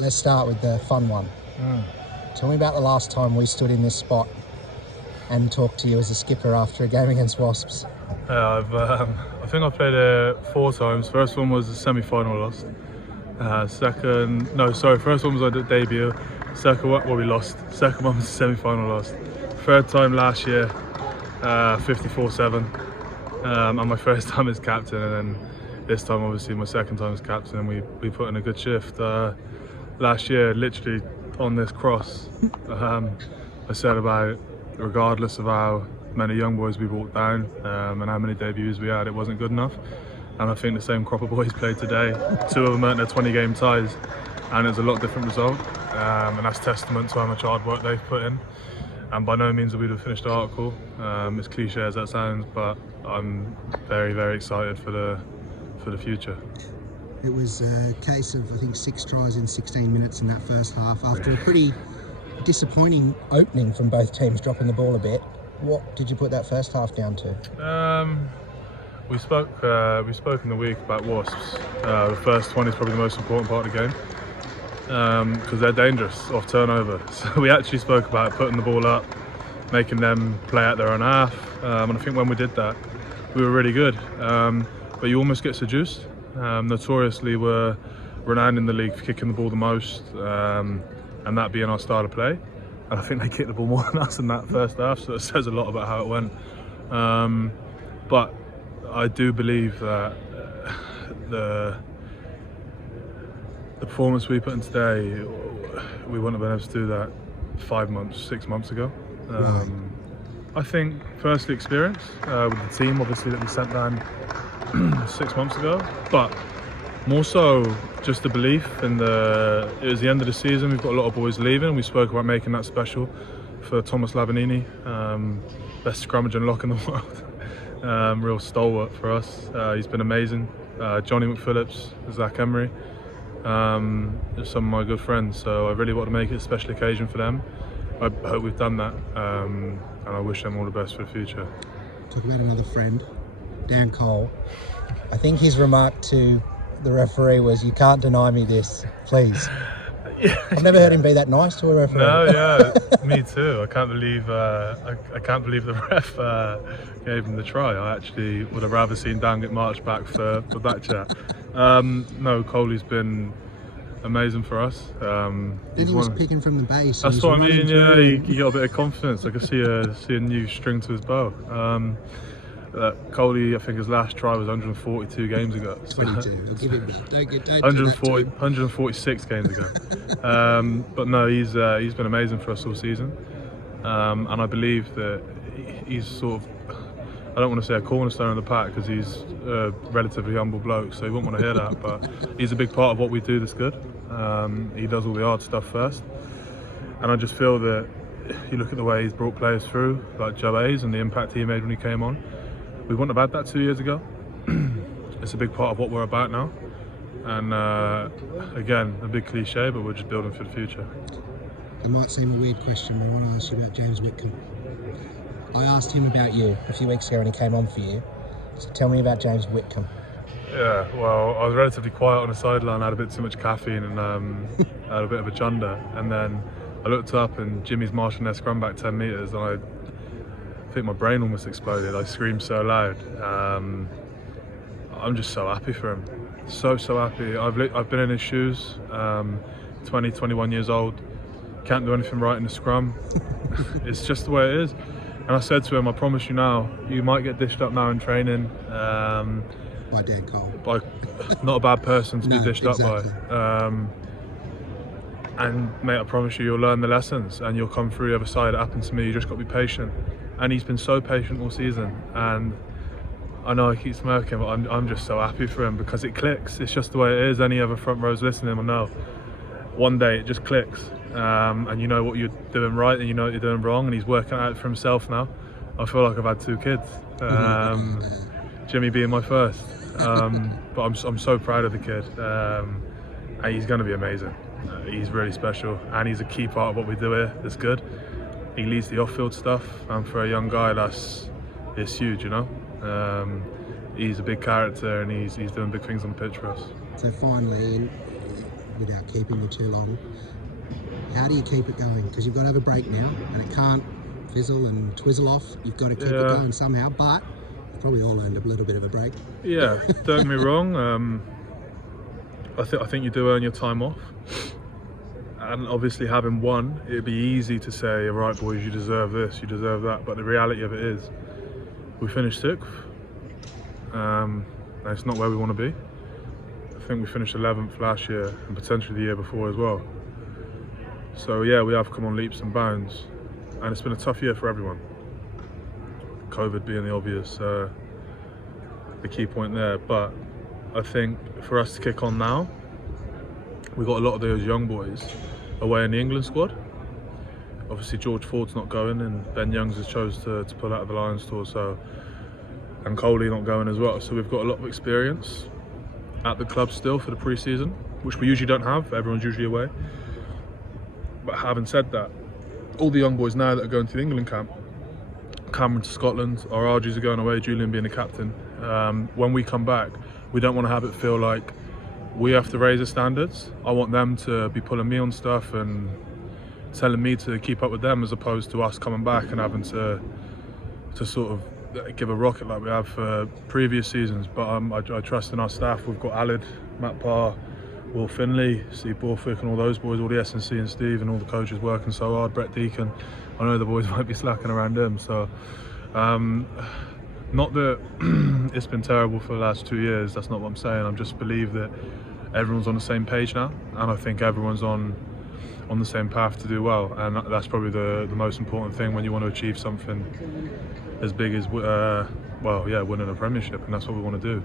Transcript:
let's start with the fun one. Tell me about the last time we stood in this spot and talked to you as a skipper after a game against Wasps. I think I've played it 4 times. First one was a semi-final loss. First one was our debut. Second one, we lost. Second one was a semi-final loss. Third time last year, 54-7. And my first time as captain, and then this time obviously my second time as captain, and we put in a good shift. Last year, literally on this cross, I said about regardless of how many young boys we brought down and how many debuts we had, it wasn't good enough. And I think the same crop of boys played today. 2 of them earned their 20-game ties, and it's a lot different result. And that's testament to how much hard work they've put in. And by no means will we have finished the article. As cliche as that sounds, but I'm very, very excited for the future. It was a case of, I think, 6 tries in 16 minutes in that first half after a pretty disappointing opening from both teams, dropping the ball a bit. What did you put that first half down to? We spoke in the week about Wasps. The first 20 is probably the most important part of the game because they're dangerous off turnover. So we actually spoke about putting the ball up, making them play out their own half. And I think when we did that, we were really good. But you almost get seduced. Notoriously, we're renowned in the league for kicking the ball the most, and that being our style of play. And I think they kicked the ball more than us in that first half, so it says a lot about how it went. But I do believe that the performance we put in today, we wouldn't have been able to do that 5 months, 6 months ago. I think, firstly, experience with the team, obviously, that we sent down 6 months ago, but more so just the belief in it was the end of the season, we've got a lot of boys leaving. We spoke about making that special for Thomas Lavanini, best scrummage and lock in the world. Real stalwart for us. He's been amazing. Johnny McPhillips, Zach Emery, just some of my good friends, so I really want to make it a special occasion for them. I hope we've done that, and I wish them all the best for the future. Talk about another friend, Dan Cole. I think his remark to the referee was, "You can't deny me this, please." Yeah. I've never heard him be that nice to a referee. No, yeah, me too. I can't believe I can't believe the ref gave him the try. I actually would have rather seen Dan get marched back for that chat. No, Coley's been amazing for us. He was picking from the base. That's what I mean. Yeah, he got a bit of confidence. I could see a new string to his bow. Coley, I think his last try was 142 games ago. 22. I'll give him that. Don't 146 games ago. But no, he's been amazing for us all season, and I believe that he's sort of, I don't want to say a cornerstone of the pack because he's a relatively humble bloke, so he wouldn't want to hear that. But he's a big part of what we do that's good. He does all the hard stuff first, and I just feel that you look at the way he's brought players through, like Joe Hayes, and the impact he made when he came on. We wouldn't have had that 2 years ago. It's a big part of what we're about now. And again, a big cliche, but we're just building for the future. It might seem a weird question, but I want to ask you about James Whitcomb. I asked him about you a few weeks ago when he came on for you. So tell me about James Whitcomb. Yeah, well, I was relatively quiet on the sideline. I had a bit too much caffeine and I had a bit of a chunder. And then I looked up and Jimmy's marshalling their scrum back 10 metres, and I think my brain almost exploded. I screamed so loud. I'm just so happy for him. So happy. I've been in his shoes. 20, 21 years old. Can't do anything right in the scrum. It's just the way it is. And I said to him, I promise you now, you might get dished up now in training. By Dan Cole. By not a bad person to be dished exactly. up by. And mate, I promise you, you'll learn the lessons and you'll come through the other side. It happened to me. You just got to be patient. And he's been so patient all season. And I know I keep smirking, but I'm just so happy for him because it clicks. It's just the way it is. Any other front rows listening will know. One day it just clicks, and you know what you're doing right and you know what you're doing wrong. And he's working out for himself now. I feel like I've had 2 kids. Jimmy being my first. But I'm so proud of the kid. And he's going to be amazing. He's really special, and he's a key part of what we do here. That's good. He leads the off-field stuff, and for a young guy, it's huge, you know. He's a big character, and he's doing big things on the pitch for us. So finally, without keeping you too long. How do you keep it going? Because you've got to have a break now, and it can't fizzle and twizzle off. You've got to keep it going somehow, but you've probably all earned a little bit of a break. Yeah, don't get me wrong. I think you do earn your time off. And obviously having won, it'd be easy to say, all right boys, you deserve this, you deserve that. But the reality of it is, we finished 6th. And it's not where we want to be. I think we finished 11th last year and potentially the year before as well. So yeah, we have come on leaps and bounds. And it's been a tough year for everyone. COVID being the obvious, the key point there. But I think for us to kick on now, we got a lot of those young boys away in the England squad. Obviously George Ford's not going and Ben Youngs has chose to pull out of the Lions tour, so, and Coley not going as well. So we've got a lot of experience at the club still for the pre-season, which we usually don't have. Everyone's usually away. But having said that, all the young boys now that are going to the England camp, Cameron to Scotland, our RGs are going away, Julian being the captain. When we come back, we don't want to have it feel like we have to raise the standards. I want them to be pulling me on stuff and telling me to keep up with them, as opposed to us coming back and having to sort of give a rocket like we have for previous seasons. But I trust in our staff. We've got Alid, Matt Parr, Will Finley, Steve Borthwick and all those boys, all the S&C and Steve and all the coaches working so hard, Brett Deacon. I know the boys might be slacking around him. So not that it's been terrible for the last 2 years, that's not what I'm saying. I just believe that everyone's on the same page now, and I think everyone's on the same path to do well, and that's probably the most important thing when you want to achieve something as big as winning a Premiership, and that's what we want to do.